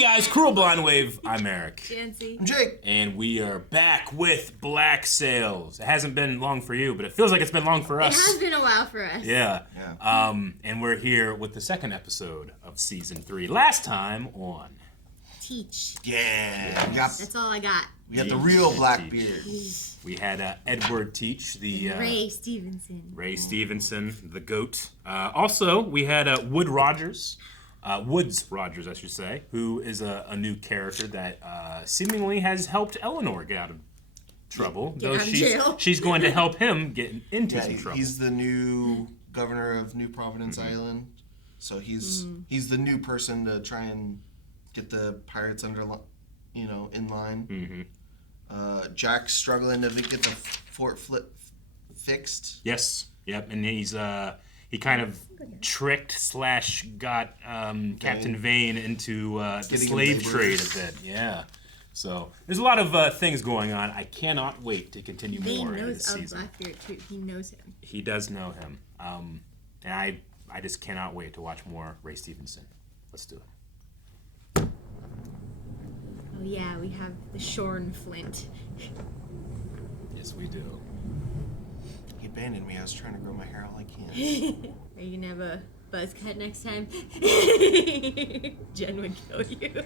guys, Cruel Blind Wave. I'm Eric. Janci. I'm Jake. And we are back with Black Sails. It hasn't been long for you, but it feels like it's been long for us. It has been a while for us. Yeah. And we're here with the second episode of Season 3. Last time on... Teach. Yeah. That's all I got. We got the real Blackbeard. We had Edward Teach, the... Ray Stevenson. Ray Stevenson, the GOAT. Also, we had Woods Rogers, I should say, who is a new character that seemingly has helped Eleanor get out of trouble. Get out of jail. She's going to help him get into some trouble. He's the new governor of New Providence Island. So he's the new person to try and get the pirates in line. Jack's struggling to get the fort fixed. Yes. Yep. And he's he kind of tricked / got Captain Vane into the slave trade a bit. Yeah. So there's a lot of things going on. I cannot wait to continue more in this season. Blackbeard too. He knows him. He does know him. And I just cannot wait to watch more Ray Stevenson. Let's do it. Oh yeah, we have the Shorn Flint. Yes, we do. He abandoned me. I was trying to grow my hair all I can. Are you gonna have a buzz cut next time? Jen would kill you.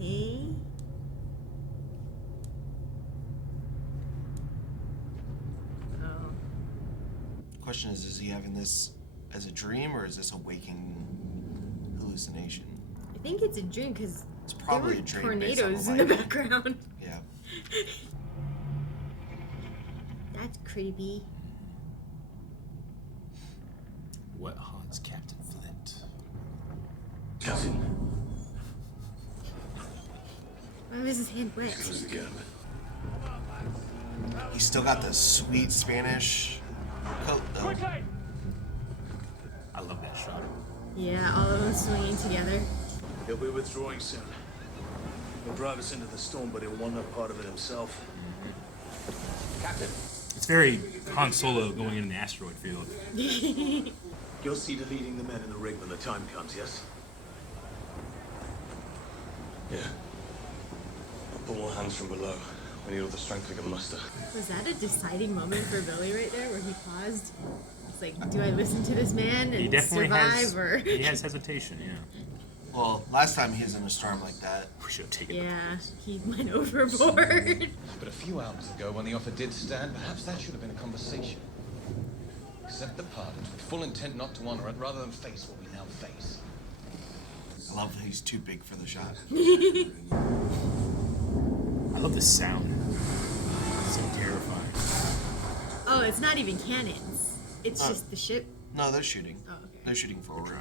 Hey? Oh. The question is he having this as a dream or is this a waking hallucination? I think it's a dream because It's probably a dream. Tornadoes in the background. Yeah. That's creepy. What haunts Captain Flint? Cousin. Why was his hand wet? Close the gap. He's still got the sweet Spanish coat though. I love that shot. Yeah, all of them swinging together. He'll be withdrawing soon. He'll drive us into the storm, but he'll want no part of it himself. Captain. It's very Han Solo going in the asteroid field. You'll see to leading the men in the rig when the time comes, yes? Yeah. I'll pull more hands from below. We need all the strength we can muster. Was that a deciding moment for Billy right there, where he paused? It's like, do I listen to this man and He definitely survive, or? He has hesitation, yeah. Well, last time he was in a storm like that. We should have taken Yeah, he went overboard. But a few hours ago, when the offer did stand, perhaps that should have been a conversation. Accept the pardons with full intent not to honor it, rather than face what we now face. I love that he's too big for the shot. I love the sound. It's so terrifying. Oh, it's not even cannons. It's just the ship. No, they're shooting. Oh, okay. They're shooting forward.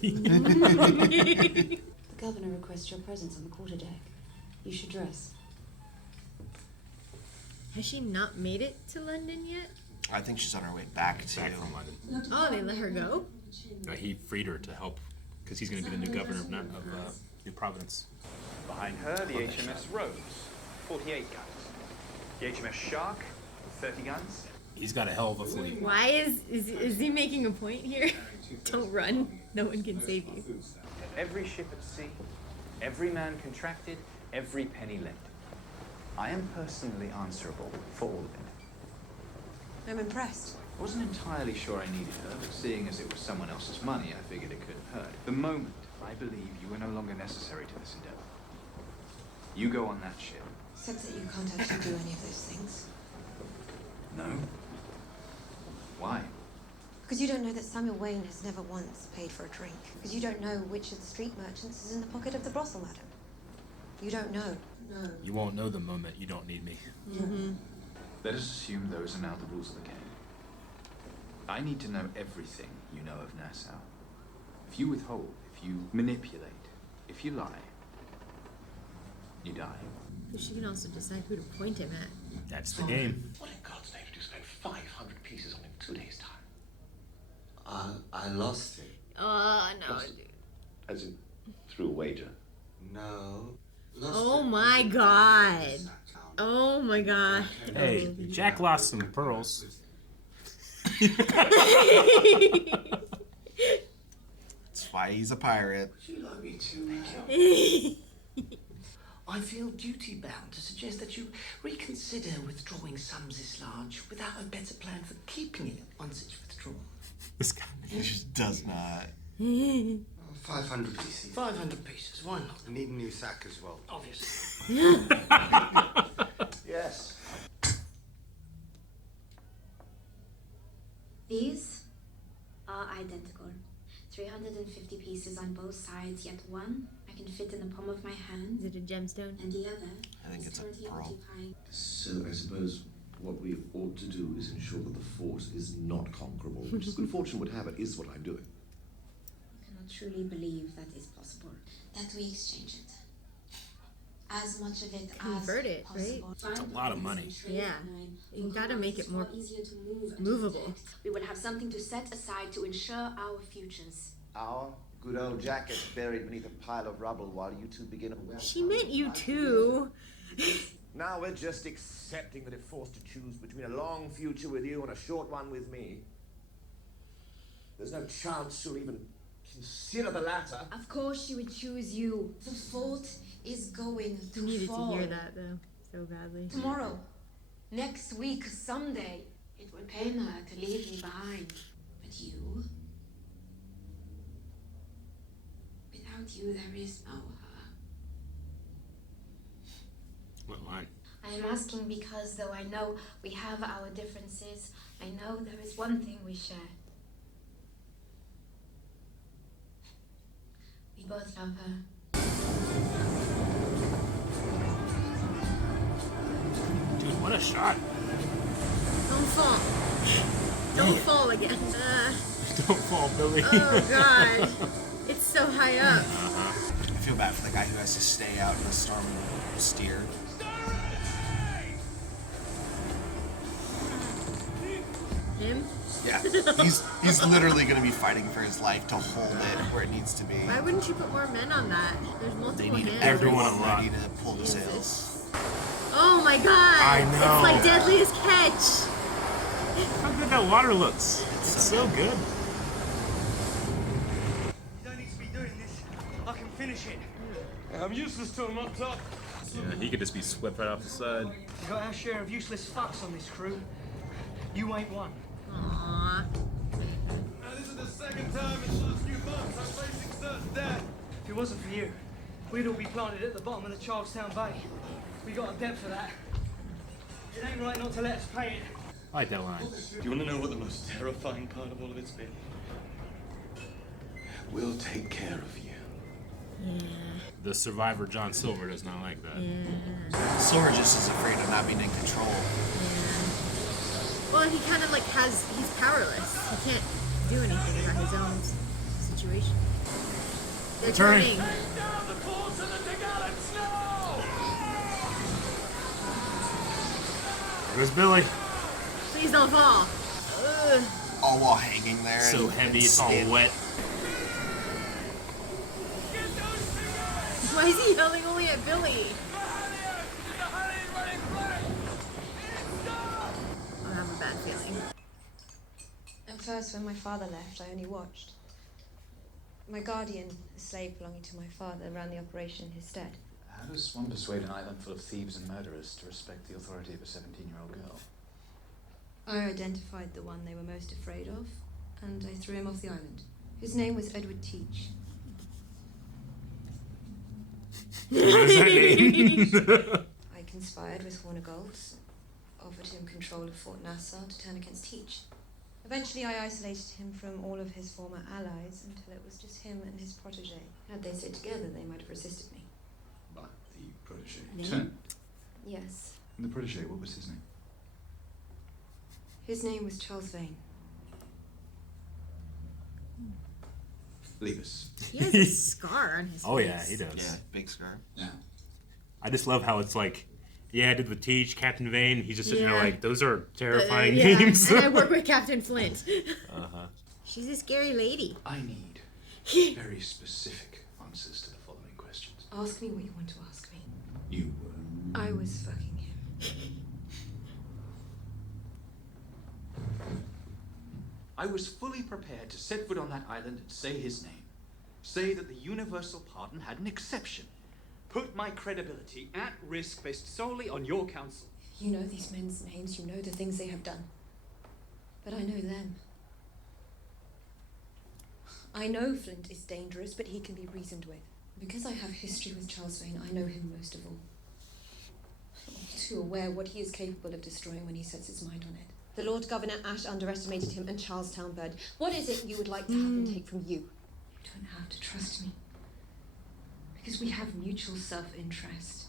The governor requests your presence on the quarterdeck. You should dress. Has she not made it to London yet? I think she's on her way back to. Back from London. Oh, they let her go? He freed her to help, because he's going to be the new governor of New Providence. Behind her, the HMS Rose, 48 guns. The HMS Shark, 30 guns. He's got a hell of a fleet. Why is he making a point here? Don't run. No one can save you. Every ship at sea, every man contracted, every penny lent. I am personally answerable for all of it. I'm impressed. I wasn't entirely sure I needed her, but seeing as it was someone else's money, I figured it couldn't hurt. The moment I believe you are no longer necessary to this endeavor, you go on that ship. Except that you can't actually do any of those things. No. Why? Because you don't know that Samuel Wayne has never once paid for a drink. Because you don't know which of the street merchants is in the pocket of the brothel madam. You don't know. No. You won't know the moment you don't need me. Mm-hmm. Let us assume those are now the rules of the game. I need to know everything you know of Nassau. If you withhold, if you manipulate, if you lie, you die. But she can also decide who to point him at. That's the game. What in God's name did you spend 500 pieces on in 2 days' time? I lost it. Oh, no. Lost it. As in, through a wager? No. Oh my god. Oh my god. Hey, Jack lost some pearls. That's why he's a pirate. Would you like me to? I feel duty-bound to suggest that you reconsider withdrawing sums this large without a better plan for keeping it once it's withdrawn. This guy. He just does not. 500 pieces. 500 pieces, why not? I need a new sack as well. Obviously. Yes. These are identical. 350 pieces on both sides, yet one I can fit in the palm of my hand, Is it a gemstone? and the other I think is it's a currently pearl. occupying. So I suppose what we ought to do is ensure that the force is not conquerable, which, as good fortune would have it, is what I'm doing. I cannot truly believe that is possible. That we exchange it. As much of it Convert as it, right? possible. It's a lot of money. Yeah. You gotta make it more easier to move and movable. protect. We will have something to set aside to ensure our futures. Our good old Jack gets buried beneath a pile of rubble while you two begin. She meant you too. Now we're just accepting that if forced to choose between a long future with you and a short one with me, there's no chance she'll even consider the latter. Of course she would choose you. The fault is going to You needed fall. to hear that though, so badly. Tomorrow, next week, someday, it will pain her to leave me behind. But you, without you, there is no her. What line? I am asking because though I know we have our differences, I know there is one thing we share. We both love her. Dude, what a shot. Don't fall. Don't fall again. Don't fall, Billy. Oh god. It's so high up. I feel bad for the guy who has to stay out in the storm and steer. Him? Yeah, he's literally gonna be fighting for his life to hold it where it needs to be. Why wouldn't you put more men on that? There's They multiple need hands. everyone a lot. ready to pull the Jesus. sails. Oh my god! I know. It's like Deadliest Catch! How good that water looks. It's so good. You don't need to be doing this. I can finish it. I'm useless to him up top. Yeah, he could just be swept right off the side. We got our share of useless fucks on this crew. You ain't one. Aww. Now, this is the second time in the last few months I'm facing certain death. If it wasn't for you, we'd all be planted at the bottom of the Charlestown Bay. We got a debt for that. It ain't right not to let us pay it. I like that line. Do you want to know what the most terrifying part of all of it's been? We'll take care of you. The survivor John Silver does not like that. Silver just is afraid of not being in control. Well, he kind of like he's powerless. He can't do anything about his own situation. They're turning. Down the force of the Tagalan snow! There goes Billy. Please don't fall. Ugh. All while hanging there. So and heavy, it's all staying- wet. Why is he yelling only at Billy? I have a bad feeling. At first, when my father left, I only watched. My guardian, a slave belonging to my father, ran the operation in his stead. How does one persuade an island full of thieves and murderers to respect the authority of a 17-year-old girl? I identified the one they were most afraid of, and I threw him off the island. His name was Edward Teach. What does that mean? I conspired with Hornigold, offered him control of Fort Nassau to turn against Teach. Eventually, I isolated him from all of his former allies until it was just him and his protege. Had they stayed together, they might have resisted me. But the protege. Name? Yes. And the protege, what was his name? His name was Charles Vane. Leave us. He has a scar on his face. Oh yeah, he does. Yeah, big scar. Now. I just love how it's like, yeah, I did with Teach, Captain Vane. He's just sitting there Yeah. like, those are terrifying Yeah, names. and I work with Captain Flint. Uh-huh. She's a scary lady. I need very specific answers to the following questions. Ask me what you want to ask me. I was fucking him. I was fully prepared to set foot on that island and say his name. Say that the Universal Pardon had an exception. Put my credibility at risk based solely on your counsel. You know these men's names, you know the things they have done. But I know them. I know Flint is dangerous, but he can be reasoned with. Because I have history with Charles Vane, I know him most of all. I'm all too aware what he is capable of destroying when he sets his mind on it. The Lord Governor Ash underestimated him and Charlestown Bird. What is it you would like to have him take from you? You don't have to trust me. Because we have mutual self-interest.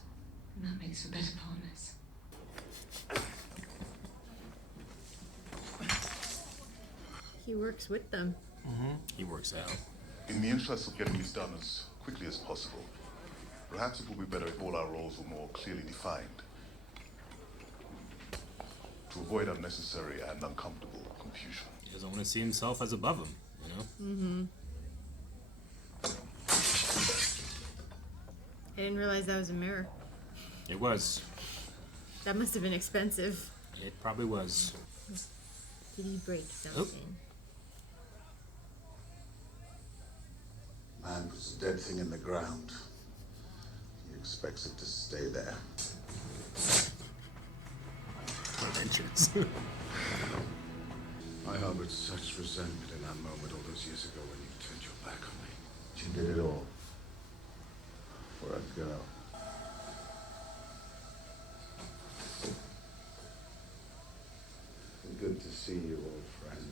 And that makes for better partners. He works with them. He works out. In the interest of getting this done as quickly as possible, perhaps it would be better if all our roles were more clearly defined, to avoid unnecessary and uncomfortable confusion. He doesn't want to see himself as above him, you know? Mm-hmm. I didn't realize that was a mirror. It was. That must have been expensive. It probably was. Did he break something? Man puts a dead thing in the ground. He expects it to stay there. Adventures. I harbored such resentment in that moment all those years ago when you turned your back on me. But you did it all. Where I'd go. Good to see you, old friend.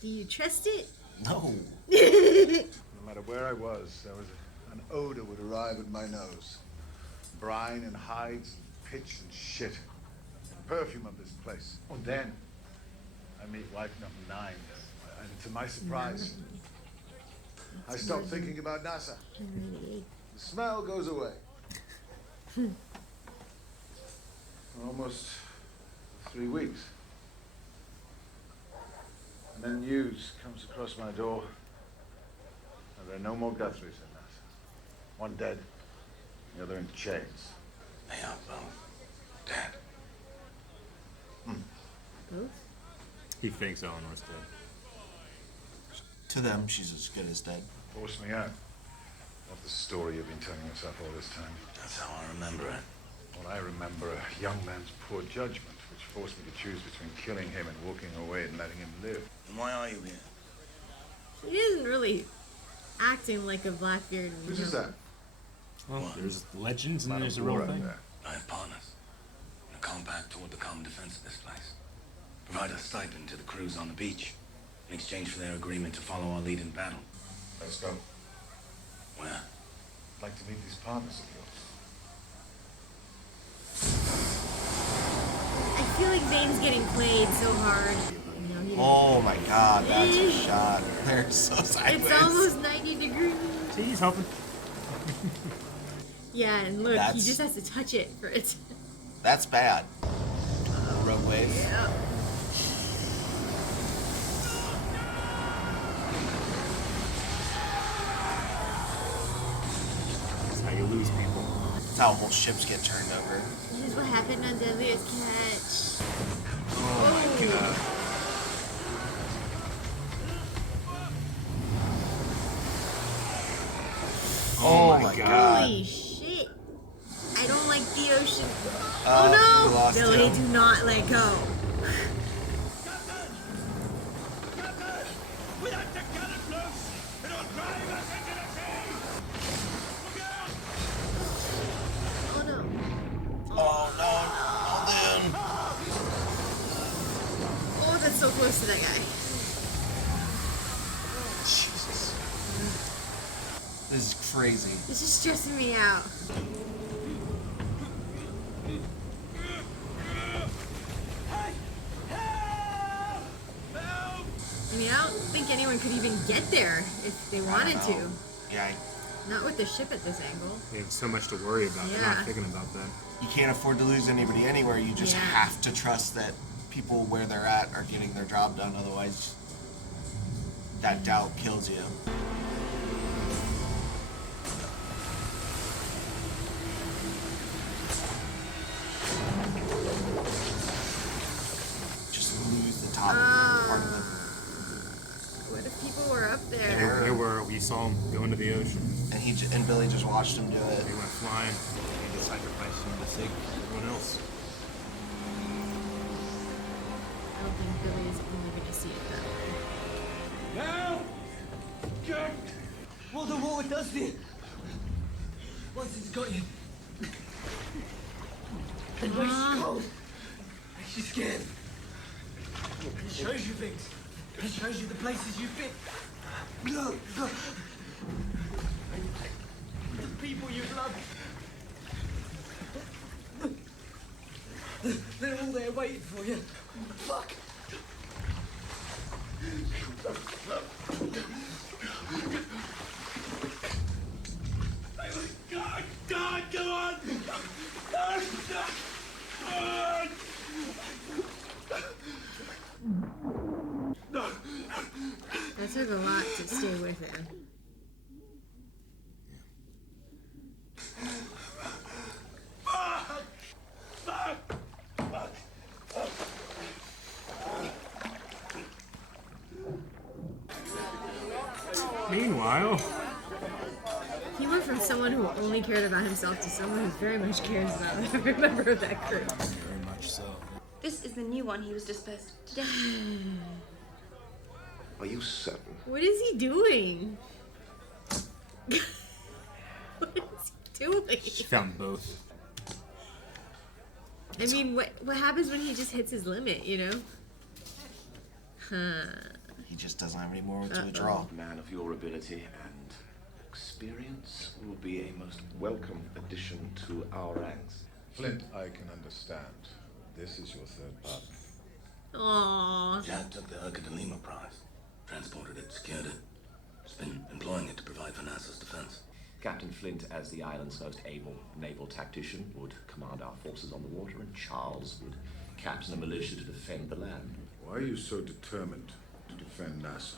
Do you trust it? No. No matter where I was, there was an odor would arrive at my nose. Brine and hides, and pitch and shit. The perfume of this place. Oh, then I meet wife number 9, and to my surprise, I stopped thinking about NASA. The smell goes away. For almost 3 weeks. And then news comes across my door. And there are no more Guthries in NASA. One dead, the other in chains. They are both dead. Both? He thinks Eleanor's dead. To them, she's as good as dead. Force me out. Of the story you've been telling yourself all this time. That's how I remember it. Well, I remember a young man's poor judgment, which forced me to choose between killing him and walking away and letting him live. And why are you here? He isn't really acting like a Blackbeard. Who's is that? Well, there's legends and Man there's a of real war out thing. there. I have partners in a compact toward the common defense of this place. Provide a stipend to the crews on the beach in exchange for their agreement to follow our lead in battle. Let's go. Where? I'd like to meet these partners of yours. I feel like Vane's getting played so hard. You know, he Oh my god, that's a shot. They're so sideways. It's almost 90 degrees. See, he's helping. Yeah, and look, he That's- just has to touch it for it. That's bad. Rogue wave. Yeah. That's how you lose people. That's how whole ships get turned over. This is what happened on Deadliest Catch. Oh my god. Oh my god. Holy shit. I don't like the ocean. we Oh no! lost Billy, him. do not let go. Oh no. Oh no. Muldoon. Oh, that's so close to that guy. Jesus. This is crazy. This is stressing me out. I mean, I don't think anyone could even get there if they wanted to. Yeah, Not with the ship at this angle. They have so much to worry about. They're Yeah. not thinking about that. you can't afford to lose anybody anywhere. You just Yeah. have to trust that people where they're at are getting their job done. Otherwise, that doubt kills you. saw him go into the ocean. And Billy just watched him do it. He went flying. He had to sacrifice him to save everyone else. I don't think Billy is only going to see it that way. Now! Good! Walter, what does this? Once it's got you. And when she's cold, makes you scared. It shows you things. It shows you the places you've been. Look. The people you've loved. They're all there waiting for you. Fuck. God, come on! That took a lot to stay with him. Meanwhile, He went from someone who only cared about himself to someone who very much cares about every member of that crew. very much so. This is the new one he was dispersed today. Are you certain? What is he doing? What is he doing? She found both. I mean, what happens when he just hits his limit, you know? Huh. He just doesn't have any more to withdraw. A man of your ability and experience will be a most welcome addition to our ranks. Flint, I can understand. This is your third partner. Aww. Jack took the Urca de Lima prize, transported it, secured it. He's been employing it to provide for NASA's defense. Captain Flint, as the island's most able naval tactician, would command our forces on the water, and Charles would captain a militia to defend the land. Why are you so determined to defend NASA?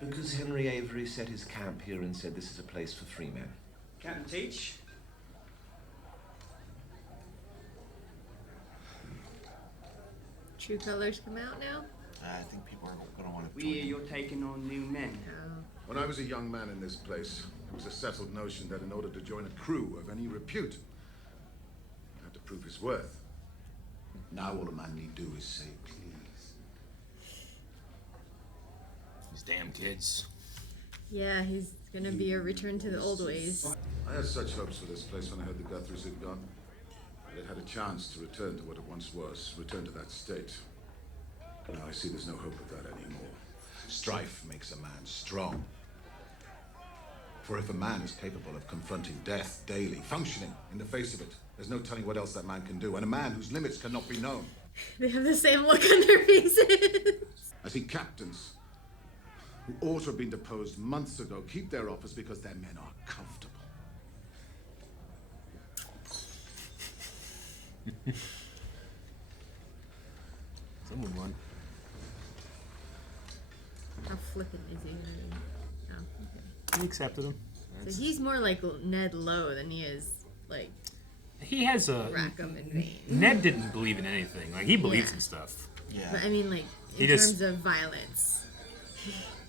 Because Henry Avery set his camp here and said this is a place for free men. Captain Teach. True colors come out now? I think people are going to want to We hear you're taking on new men. When I was a young man in this place, it was a settled notion that in order to join a crew of any repute, you had to prove his worth. Now all a man need do is say please. These damn kids. Yeah, he's gonna be a return to the old ways. I had such hopes for this place when I heard the Guthries had gone. It had a chance to return to what it once was, return to that state. Now I see there's no hope of that anymore. Strife makes a man strong. For if a man is capable of confronting death daily, functioning in the face of it, there's no telling what else that man can do, and a man whose limits cannot be known. They have the same look on their faces. I see captains who ought to have been deposed months ago keep their office because their men are comfortable. Someone won. How flippant is he? Oh, okay. He accepted him. So he's more like Ned Lowe than he is like. He has a. Rackham and Vane. Ned didn't believe in anything. Like he believes in stuff. Yeah. But I mean, like in terms of violence.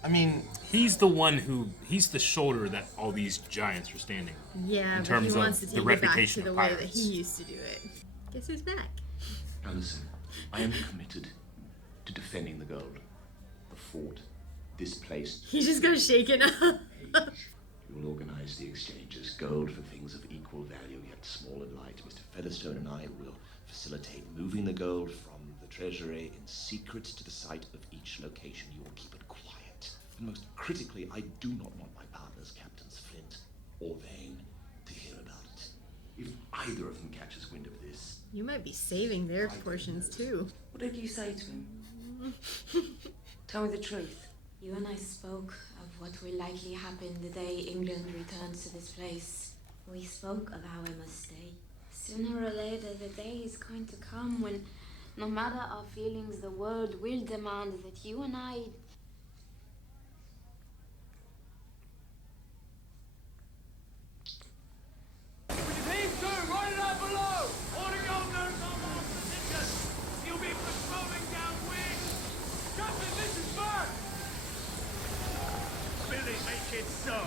I mean, he's the one who he's the shoulder that all these giants are standing. Yeah, in but terms he wants of to the take it back reputation to the of way that pirates. he used to do it. Guess who's back? Now listen, I am committed to defending the gold, the fort, this place. He's just gonna shake it up. We will organize the exchanges, gold for things of equal value, yet small and light. Mr. Featherstone and I will facilitate moving the gold from the treasury in secret to the site of each location. You will keep it quiet. And most critically, I do not want my partners, Captains Flint or Vane, to hear about it. If either of them catches wind of this, You might be saving their portions too. What did you say to him? Tell me the truth. You and I spoke of what will likely happen the day England returns to this place. We spoke of how I must stay. Sooner or later, the day is going to come when, no matter our feelings, the world will demand that you and I... Please do, right down below! All the governors are on position! You'll be patrolling downwind! Captain, this is bad! it so.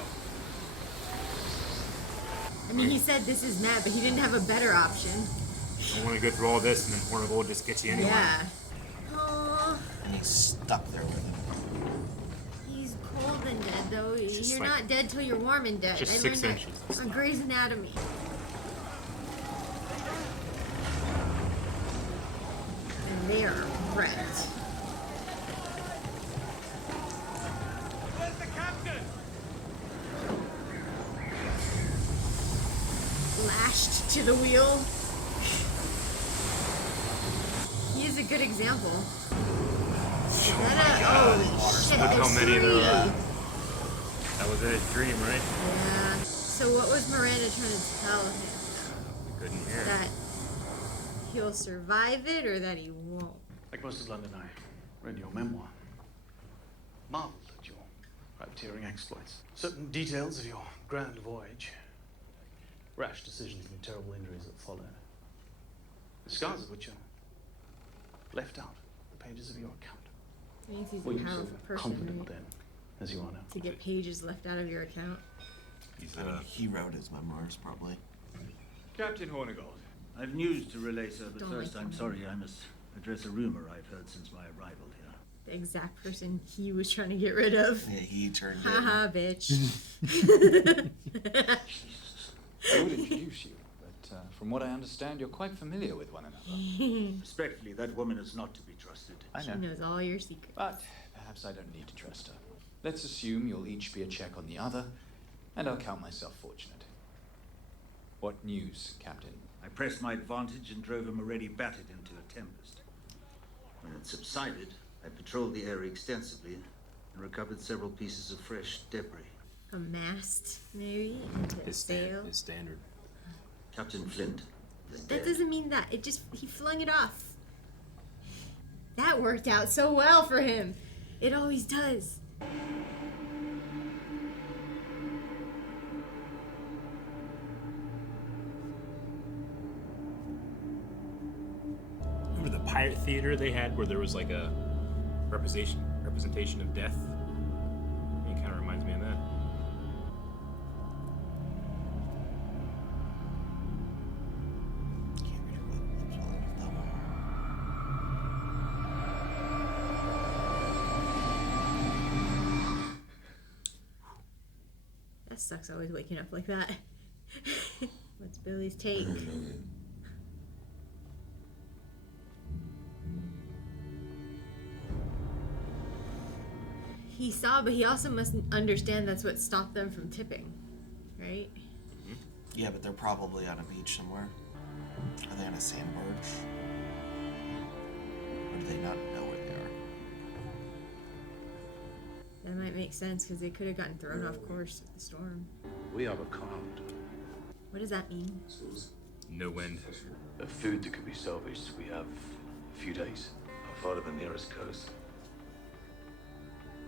I mean, he said this is mad, but he didn't have a better option. I don't want to go through all this, and then Horn of Gold just gets you anyway. Yeah. Aww. And he's stuck there with him. He's cold and dead, though. You're like- not dead till you're warm and dead. just I 6 learned inches. that on Grey's Anatomy. And they are wrecked. Where's the captain? Lashed to the wheel. He is a good example. Oh That my God. shit, Look how there's many there three. are. That was a dream, right? Yeah. So what was Miranda trying to tell him? We couldn't hear. That he'll survive it or that he won't? Like most of London, I read your memoir. Marveled at your privateering exploits. Certain details of your grand voyage. Rash decisions and terrible injuries that followed. The scars of which are left out of the pages of your account. He thinks he's Were a you so powerful person, confident right? then, as you are now? To get pages left out of your account. He wrote his memoirs, probably. Captain Hornigold, I've news to relay, sir, but Don't first like I'm him. sorry I must address a rumor I've heard since my arrival here. The exact person he was trying to get rid of. Yeah, he turned it. Haha, bitch. I would introduce you, but from what I understand, you're quite familiar with one another. Respectfully, that woman is not to be trusted. I know. She knows all your secrets. But perhaps I don't need to trust her. Let's assume you'll each be a check on the other, and I'll count myself fortunate. What news, Captain? I pressed my advantage and drove him already battered into a tempest. When it subsided, I patrolled the area extensively and recovered several pieces of fresh debris. A mast, maybe? And a sail. His standard. Captain Flint is That dead. doesn't mean that. It just, he flung it off. That worked out so well for him. It always does. Remember the pirate theater they had where there was like a representation of death? It kind of reminds me of that. That sucks always waking up like that. What's Billy's take? He saw, but he also must understand that's what stopped them from tipping, right? Yeah, but they're probably on a beach somewhere. Are they on a sand barge? Or do they not know where they are? That might make sense because they could have gotten thrown off course with the storm. We are becalmed. What does that mean? No wind. The food that could be salvaged, we have a few days. How far to the nearest coast?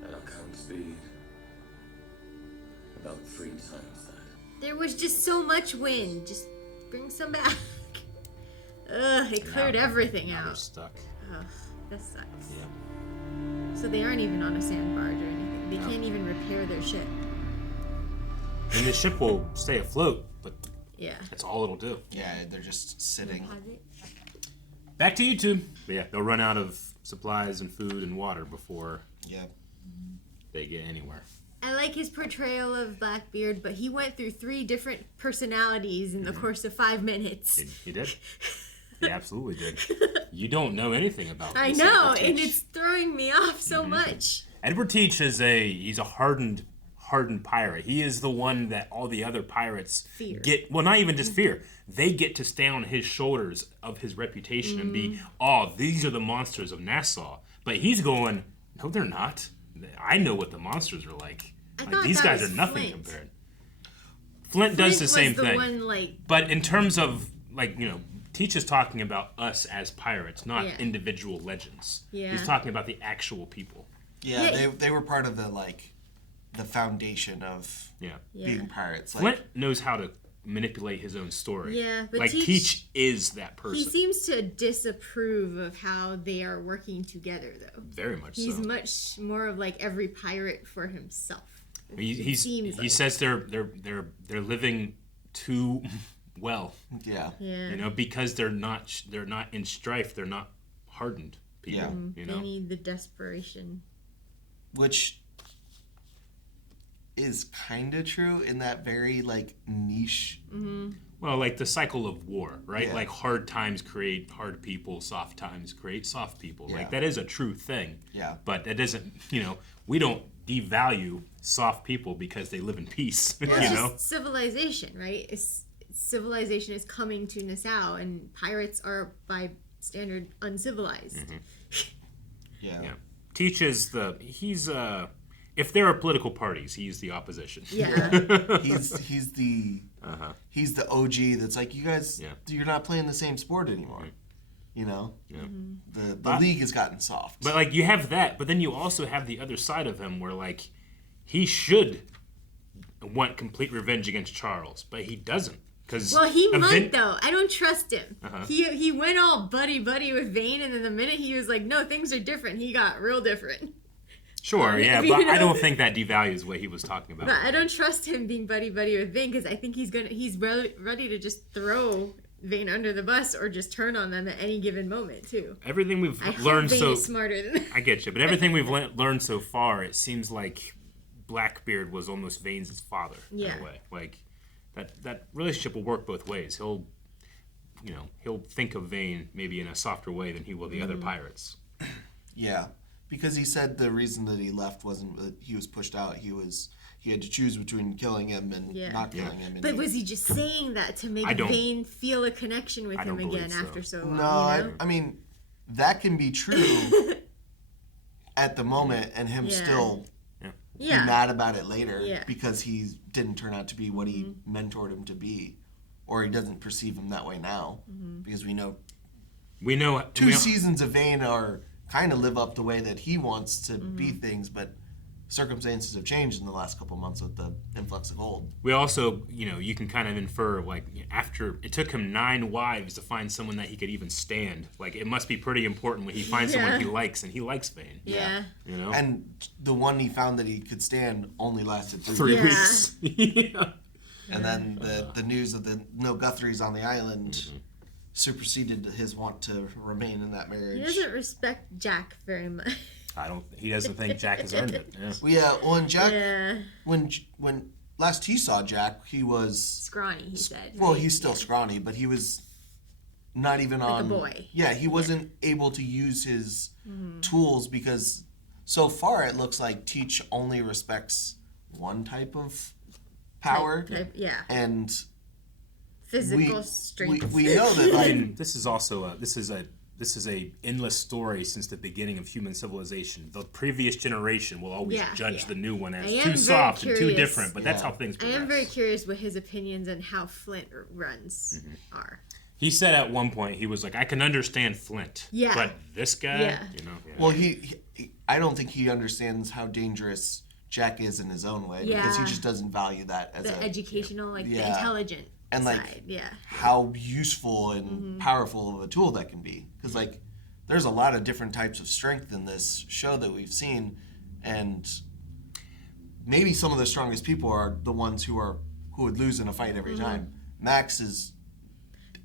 At our current speed, about 3 times that. There was just so much wind. Just bring some back. Ugh, it cleared everything Now they're out. stuck. Ugh, that sucks. Yeah. So they aren't even on a sand barge or anything. They can't even repair their ship. And the ship will stay afloat, but Yeah. that's all it'll do. Yeah, they're just sitting. Back to you two. But yeah, they'll run out of supplies and food and water before they get anywhere. I like his portrayal of Blackbeard, but he went through 3 different personalities in the course of 5 minutes. He did. He absolutely did. You don't know anything about I this know, Edward and Teach. it's throwing me off so much. Edward Teach is he's a hardened pirate. He is the one that all the other pirates get. Well, not even just fear. They get to stand on his shoulders of his reputation and be, oh, these are the monsters of Nassau. But he's going, no, they're not. I know what the monsters are like. These guys are nothing compared. Flint does the same thing. One, but in terms of, Teach is talking about us as pirates, not individual legends. Yeah. He's talking about the actual people. Yeah, they were part of the foundation of being pirates. Flint knows how to manipulate his own story. Yeah, but Teach is that person. He seems to disapprove of how they are working together, though. Very much He's so. much more of every pirate for himself. He says they're living too well. Yeah. You know, because they're not in strife. They're not hardened people. Yeah. You know, they need the desperation. Which is kind of true in that very like niche. Well, like the cycle of war, right? Yeah. Like hard times create hard people, soft times create soft people. Yeah. Like that is a true thing. Yeah. But that doesn't, we don't devalue soft people because they live in peace. Well, it's just civilization, right? Civilization is coming to Nassau, and pirates are by standard uncivilized. Yeah. Teach is if there are political parties, he's the opposition. Yeah. he's the OG that's like, you guys, you're not playing the same sport anymore. You know? Yeah. The league has gotten soft. But like you have that, but then you also have the other side of him where like he should want complete revenge against Charles, but he doesn't. Well, he might though. I don't trust him. Uh-huh. He went all buddy with Vane, and then the minute he was like, no, things are different, he got real different. Sure, yeah, but I don't think that devalues what he was talking about. But I don't trust him being buddy with Vane, because I think he's ready to just throw Vane under the bus or just turn on them at any given moment too. Everything we've learned Vane is smarter than that. I get you, but everything we've learned so far, it seems like Blackbeard was almost Vane's father in a way. Like that relationship will work both ways. He'll think of Vane maybe in a softer way than he will the other pirates. Yeah. Because he said the reason that he left wasn't that he was pushed out. He had to choose between killing him and not killing him. But was he just saying that to make Vane feel a connection with him again after so long? No, I mean, that can be true at the moment, and him still be mad about it later because he didn't turn out to be what he mentored him to be, or he doesn't perceive him that way now, because we know two seasons of Vane are kind of live up the way that he wants to be things, but circumstances have changed in the last couple months with the influx of gold. We also, you can kind of infer, like, after it took him 9 wives to find someone that he could even stand. Like, it must be pretty important when he finds someone he likes, and he likes Vane. Yeah. And the one he found that he could stand only lasted 3 weeks. And then the news of the no Guthries on the island superseded his want to remain in that marriage. He doesn't respect Jack very much. He doesn't think Jack has earned it. Well, and Jack, when last he saw Jack, he was scrawny. He said. Well, he's still scrawny, but he was not even like on. a boy. Yeah, he wasn't able to use his tools because so far it looks like Teach only respects one type of power. And physical strength. We know that. Like, this is also this is a endless story since the beginning of human civilization. The previous generation will always judge the new one as too soft and too different, but that's how things progress. I am very curious what his opinions on how Flint runs are. He said at one point, he was like, I can understand Flint, but this guy, Well, I don't think he understands how dangerous Jack is in his own way because he just doesn't value that as the educational, the intelligent and side. How useful and powerful of a tool that can be. Because there's a lot of different types of strength in this show that we've seen, and maybe some of the strongest people are the ones who would lose in a fight every time. Max is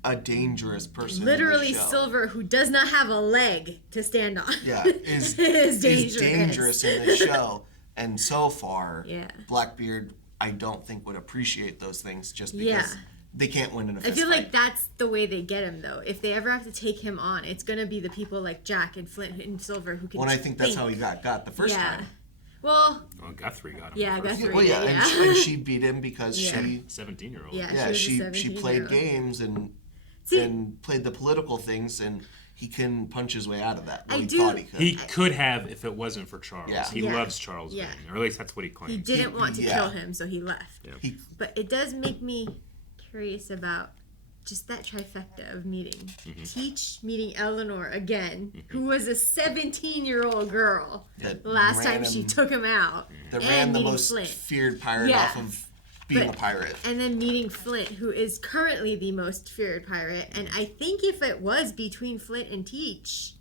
a dangerous person. Literally, in the show. Silver, who does not have a leg to stand on. Yeah, is dangerous in this show. And so far, Blackbeard, I don't think would appreciate those things just because they can't win in a fist I feel fight. like that's the way they get him, though. If they ever have to take him on, it's going to be the people like Jack and Flint and Silver who can Well, and I think that's how he got the first time. Well, Guthrie got him. Yeah, Guthrie. Well, and she beat him because she 17-year-old. Yeah, she played games and played the political things, and he couldn't punch his way out of that. Well, thought he could. He could have if it wasn't for Charles. Yeah. He loves Charles Vane, or at least that's what he claims. He didn't want to kill him, so he left. Yeah. But it does make me curious about just that trifecta of meeting. Teach meeting Eleanor again, who was a 17-year-old girl last time she took him out. That ran the most feared pirate off of being a pirate. And then meeting Flint, who is currently the most feared pirate. And I think if it was between Flint and Teach,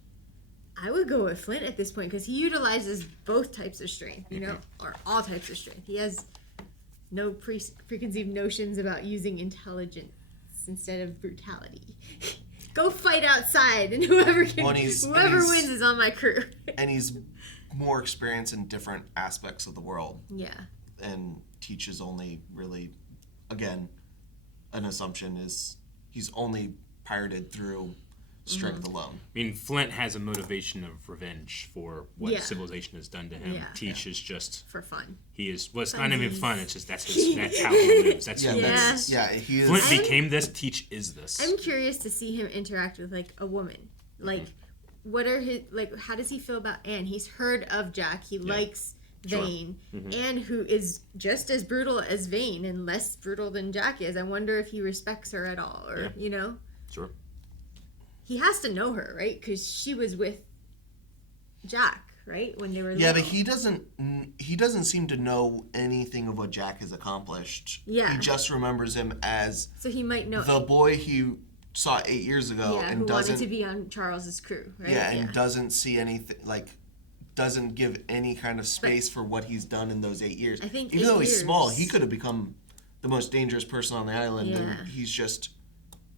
I would go with Flint at this point because he utilizes both types of strength, you know, or all types of strength. He has no preconceived notions about using intelligence instead of brutality. Go fight outside, and whoever wins is on my crew. And he's more experienced in different aspects of the world. Yeah. And teaches only really, again, an assumption is he's only pirated through strength alone. I mean, Flint has a motivation of revenge for what civilization has done to him. Yeah. Teach is just for fun. He is. Well, it's not even fun. It's just that's how he lives. That's who he is. He is. Flint became this. Teach is this. I'm curious to see him interact with like a woman. Like, what are his like? How does he feel about Anne? He's heard of Jack. He likes Vane, Anne, who is just as brutal as Vane and less brutal than Jack is. I wonder if he respects her at all, or you know. Sure. He has to know her, right? Because she was with Jack, right, when they were Yeah, little. but he doesn't seem to know anything of what Jack has accomplished. Yeah. He just remembers him as so he might know the boy he saw 8 years ago and who doesn't wanted to be on Charles's crew, right? Yeah, and doesn't see anything doesn't give any kind of space for what he's done in those 8 years. I think even though he's 8 small, years. he could have become the most dangerous person on the island, Yeah. and he's just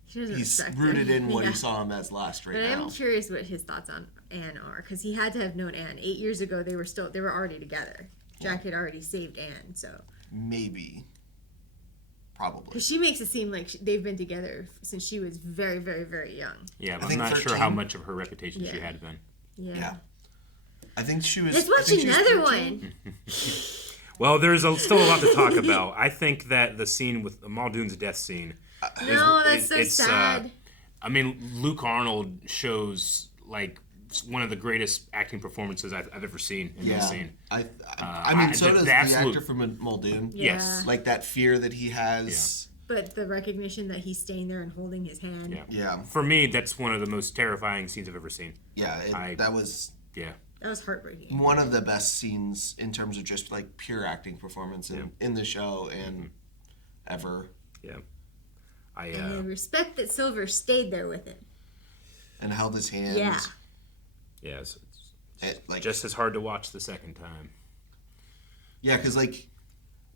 He's respect rooted him. in what he saw him as last right But now. I'm curious what his thoughts on Anne are, because he had to have known Anne 8 years ago. They were already together. Jack had already saved Anne, so maybe, probably. because she makes it seem like they've been together since she was very, very, very young. Yeah, but I'm not sure how much of her reputation she had been. Yeah. I think she was. Let's watch another one. Well, there's still a lot to talk about. I think that the scene with Muldoon's death scene. That's so sad. I mean, Luke Arnold shows like one of the greatest acting performances I've ever seen in this scene. I mean, so does the actor from Muldoon. Yes. Like that fear that he has. But the recognition that he's staying there and holding his hand. Yeah. For me, that's one of the most terrifying scenes I've ever seen. Yeah, that was. Yeah. That was heartbreaking. One of the best scenes in terms of just like pure acting performance in the show and ever. Yeah. And the respect that Silver stayed there with him. And held his hand. Yeah. Yeah, it's just as hard to watch the second time. Yeah, because like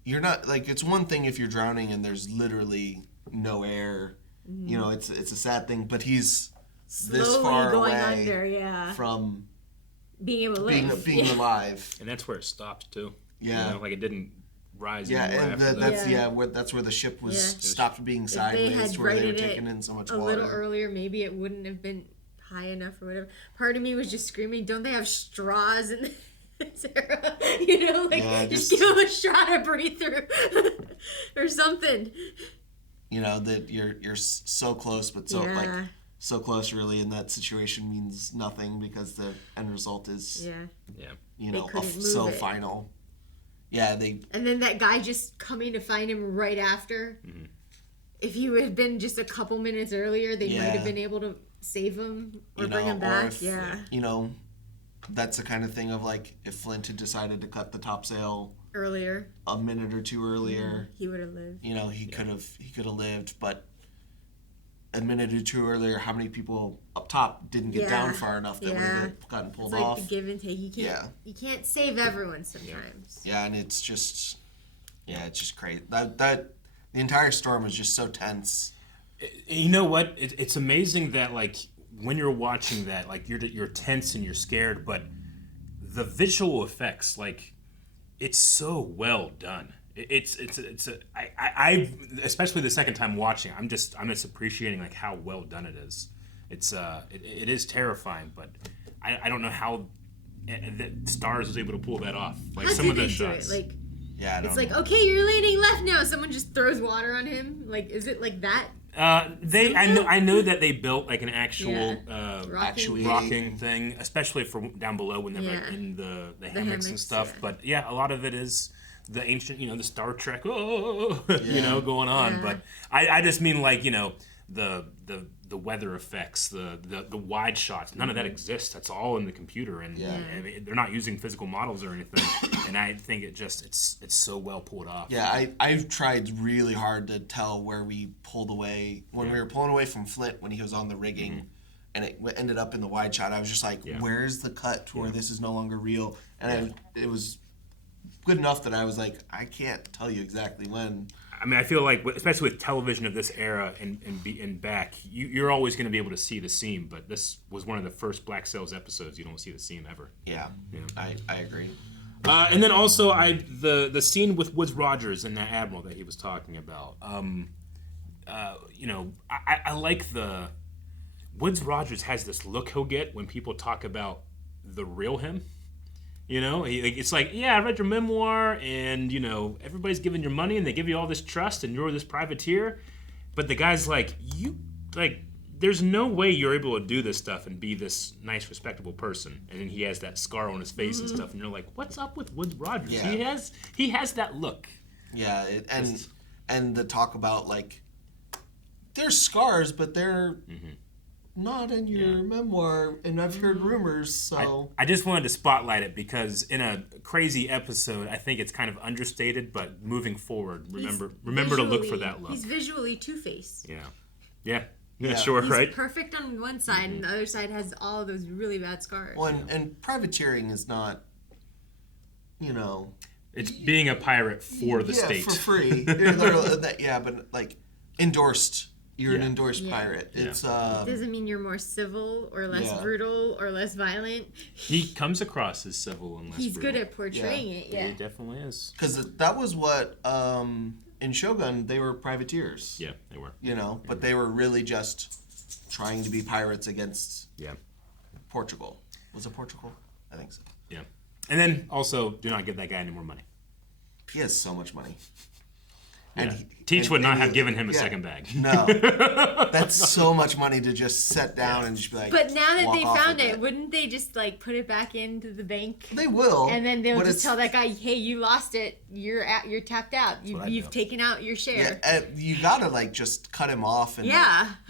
you're not like it's one thing if you're drowning and there's literally no air. Mhm. You know, it's a sad thing, but he's Slowly this far going away under, from being able to live. being alive. And that's where it stopped too. Yeah. You know, like it didn't rise. Yeah, anymore and after that. that's where the ship was Yeah. stopped being If they sideways, had where they were righted taking it in so much a water. little earlier, maybe it wouldn't have been high enough or whatever. Part of me was just screaming, "Don't they have straws in Sarah?" You know, like Yeah, just just- give them a straw to breathe through, or something. You know that you're so close, but so close really in that situation means nothing because the end result is you know They couldn't so move it. final. Yeah, they And then that guy just coming to find him right after. If he would have been just a couple minutes earlier, they might Yeah. have been able to save him or you know, bring him or back. if, Yeah. you know, that's the kind of thing of like if Flint had decided to cut the topsail Earlier. a minute or two earlier, He would have lived. you know, he could have lived, but a minute or two earlier, how many people up top didn't get down far enough that would have gotten pulled it's like off? the give and take. You can't save everyone sometimes. Yeah, and it's just crazy. That the entire storm was just so tense. You know what? It's amazing that like when you're watching that, like you're tense and you're scared, but the visual effects, like it's so well done. I especially the second time watching, I'm just appreciating like how well done it is. It is terrifying, but I don't know how Stars was able to pull that off. Like some of the shots. Like yeah, it's like okay, you're leaning left now. Someone just throws water on him. Like is it like that? I know that they built like an actual Rocking thing, especially for down below when they're like in the hammocks and stuff. yeah. But yeah, a lot of it is the ancient, you know, the Star Trek, you know, going on. Yeah. But I just mean like, you know, the weather effects, the wide shots, none of that exists. That's all in the computer, and they're not using physical models or anything. And I think it's so well pulled off. Yeah, I've tried really hard to tell where we pulled away when we were pulling away from Flint when he was on the rigging. and it ended up in the wide shot. I was just like, where's the cut to where this is no longer real? And it was good enough that I was like, I can't tell you exactly when. I mean, I feel like, especially with television of this era and back, you're always going to be able to see the seam, but this was one of the first Black Sails episodes you don't see the seam ever. Yeah. I agree. And then also, the scene with Woodes Rogers and that admiral that he was talking about. You know, I like the... Woodes Rogers has this look he'll get when people talk about the real him. You know, it's like, yeah, I read your memoir, and, you know, everybody's giving your money, and they give you all this trust, and you're this privateer. But the guy's like, there's no way you're able to do this stuff and be this nice, respectable person. And then he has that scar on his face and stuff, and you're like, what's up with Woodes Rogers? Yeah. He has that look. Yeah, and the talk about, like, there's scars, but they're not in your memoir, and I've heard rumors, so... I just wanted to spotlight it because in a crazy episode, I think it's kind of understated, but moving forward, remember to look for that look. He's visually Two-Faced. Yeah, sure, right? He's perfect on one side, and the other side has all of those really bad scars. Well, and privateering is not, you know... It's being a pirate for the state. Yeah, for free. But, like, endorsed... You're an endorsed pirate. It's It doesn't mean you're more civil or less brutal or less violent. He comes across as civil and less He's brutal. good at portraying it, He definitely is. Because that was what, in Shogun, they were privateers. Yeah, they were. You know, but they were really just trying to be pirates against Portugal. Was it Portugal? I think so. Yeah. And then also, do not give that guy any more money. He has so much money. And Teach would not have given him a second bag. No. That's so much money to just set down and just be like, but now that they found it, it, wouldn't they just like put it back into the bank? They will. And then they'll just tell that guy, hey, you lost it. You're tapped out. You've taken out your share. Yeah, you gotta like just cut him off. And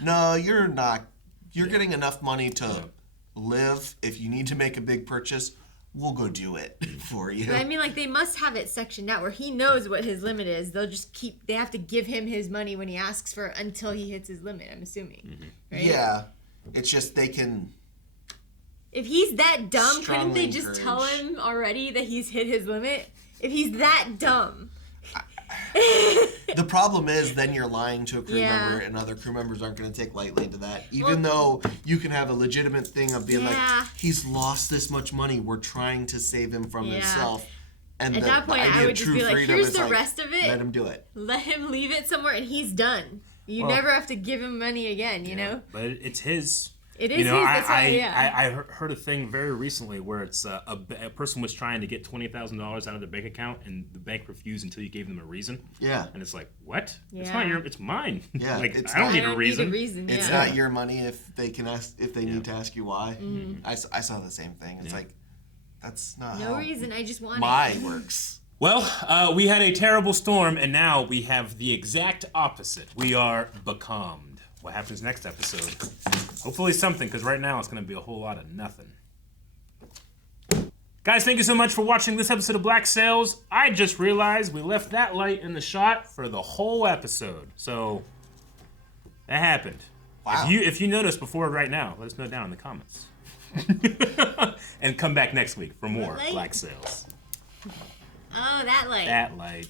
no, you're not. You're getting enough money to live. If you need to make a big purchase, we'll go do it for you. But I mean, like, they must have it sectioned out where he knows what his limit is. They'll just they have to give him his money when he asks for it until he hits his limit, I'm assuming. Right? Yeah. It's just they can... If he's that dumb, couldn't they just tell him already that he's hit his limit? If he's that dumb. The problem is then you're lying to a crew member, and other crew members aren't going to take lightly to that. Even though you can have a legitimate thing of being like, he's lost this much money, we're trying to save him from himself. And at that point, I would just be like, here's the rest of it. Let him do it. Let him leave it somewhere, and he's done. You never have to give him money again, you know? But it's his. It is his, that's why, I heard a thing very recently where it's a person was trying to get $20,000 out of their bank account, and the bank refused until you gave them a reason. Yeah. And it's like, what? Yeah. It's not it's mine. Yeah. Like, I don't need a reason. It's not your money if they can ask, if they need to ask you why. I saw the same thing. It's like, that's not no reason, I just want it works. Well, we had a terrible storm, and now we have the exact opposite. We are becalmed. What happens next episode? Hopefully something, because right now it's going to be a whole lot of nothing. Guys, thank you so much for watching this episode of Black Sails. I just realized we left that light in the shot for the whole episode. So, that happened. Wow. If you noticed before right now, let us know down in the comments. And come back next week for more Black Sails. Oh, that light. That light.